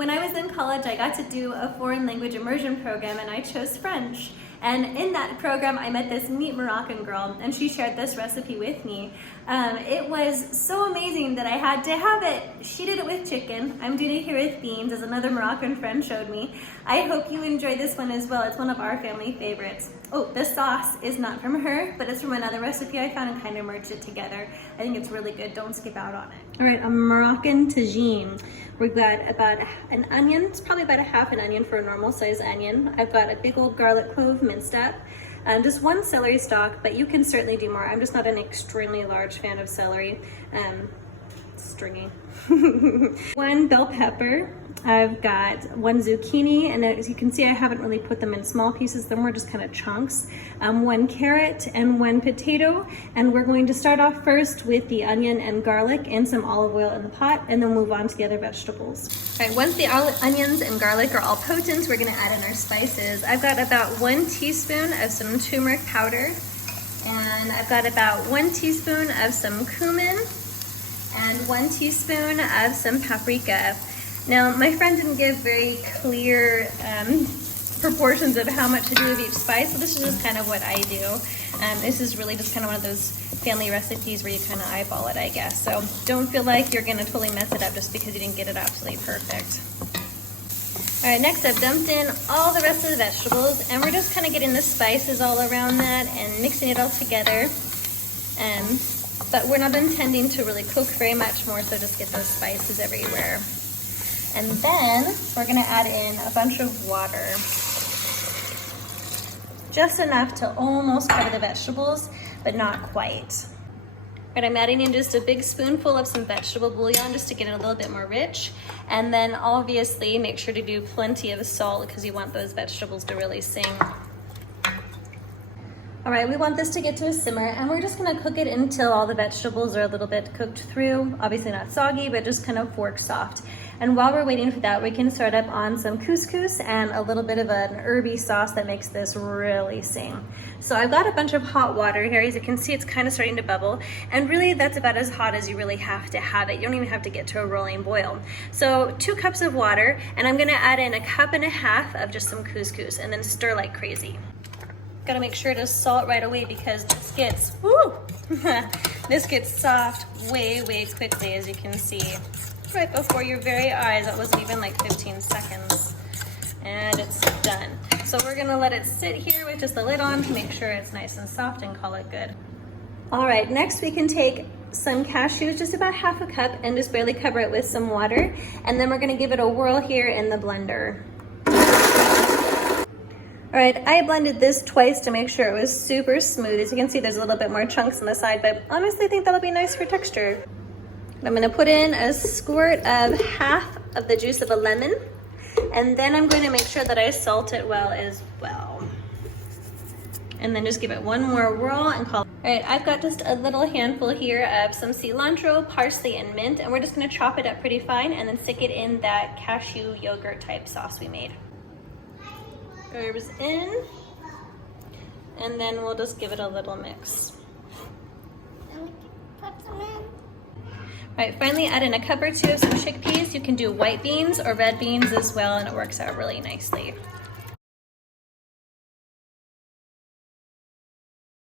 When I was in college, I got to do a foreign language immersion program and I chose French. And in that program, I met this neat Moroccan girl and she shared this recipe with me. It was so amazing that I had to have it. She did it with chicken. I'm doing it here with beans, as another Moroccan friend showed me. I hope you enjoy this one as well. It's one of our family favorites. Oh, this sauce is not from her, but it's from another recipe I found and kind of merged it together. I think it's really good. Don't skip out on it. All right, a Moroccan tagine. We've got about an onion. It's probably about a half an onion for a normal size onion. I've got a big old garlic clove minced up. Just one celery stalk, but you can certainly do more. I'm just not an extremely large fan of celery. Stringy. One bell pepper. I've got one zucchini, and as you can see, I haven't really put them in small pieces. They're more just kind of chunks. One carrot and one potato, and we're going to start off first with the onion and garlic and some olive oil in the pot, and then move on to the other vegetables. All right, once the onions and garlic are all potent, we're gonna add in our spices. I've got about 1 teaspoon of some turmeric powder, and I've got about 1 teaspoon of some cumin, and 1 teaspoon of some paprika. Now, my friend didn't give very clear proportions of how much to do with each spice, so this is just kind of what I do. This is really just kind of one of those family recipes where you kind of eyeball it, I guess. So don't feel like you're gonna totally mess it up just because you didn't get it absolutely perfect. All right, next I've dumped in all the rest of the vegetables, and we're just kind of getting the spices all around that and mixing it all together. But we're not intending to really cook very much more, so just get those spices everywhere. And then we're gonna add in a bunch of water. Just enough to almost cover the vegetables, but not quite. And I'm adding in just a big spoonful of some vegetable bouillon just to get it a little bit more rich. And then obviously make sure to do plenty of salt because you want those vegetables to really sing. All right, we want this to get to a simmer, and we're just gonna cook it until all the vegetables are a little bit cooked through. Obviously not soggy, but just kind of fork soft. And while we're waiting for that, we can start up on some couscous and a little bit of an herby sauce that makes this really sing. So I've got a bunch of hot water here. As you can see, it's kind of starting to bubble. And really, that's about as hot as you really have to have it. You don't even have to get to a rolling boil. So 2 cups of water, and I'm gonna add in 1.5 cups of just some couscous and then stir like crazy. Gotta make sure to salt right away because this gets, woo, this gets soft way quickly, as you can see. Right before your very eyes. It wasn't even like 15 seconds. And it's done. So we're gonna let it sit here with just the lid on to make sure it's nice and soft and call it good. All right, next we can take some cashews, just about 1/2 cup, and just barely cover it with some water. And then we're gonna give it a whirl here in the blender. All right, I blended this twice to make sure it was super smooth. As you can see, there's a little bit more chunks on the side, but honestly, I think that'll be nice for texture. I'm gonna put in a squirt of 1/2 of the juice of a lemon, and then I'm going to make sure that I salt it well as well. And then just give it one more whirl and call it. All right, I've got just a little handful here of some cilantro, parsley, and mint, and we're just gonna chop it up pretty fine and then stick it in that cashew yogurt type sauce we made. Herbs in, and then we'll just give it a little mix. All right, finally add in 1 cup or 2 of some chickpeas. You can do white beans or red beans as well, and it works out really nicely.